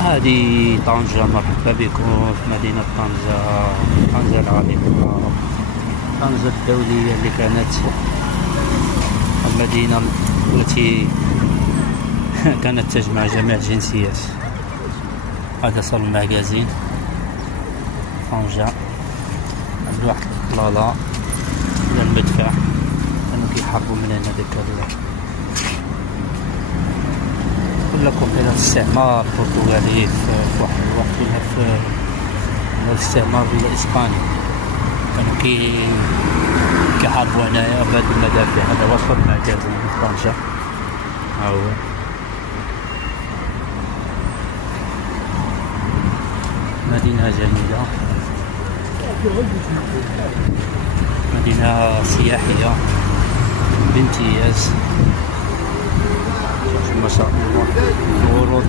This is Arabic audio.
هذه طنجة. مرحبا بكم في مدينة طنجة، طنجة العريقة، طنجة الدولية اللي كانت المدينة التي كانت تجمع جميع الجنسيات. هذا صالون المغازين طنجة. عند واحد الإطلالة ديال المدفع، كانوا كيحاربوا من هنا ديك ولا كوقيلة الاستعمار البرتغالي في واحد الوقت، ولا في الاستعمار الإسباني، كانوا كيحاربوا هنايا بهاد المدافع. هذا وصل المغازين في طنجة، ها هو مدينة جميلة، مدينة سياحية بامتياز ما شاء الله.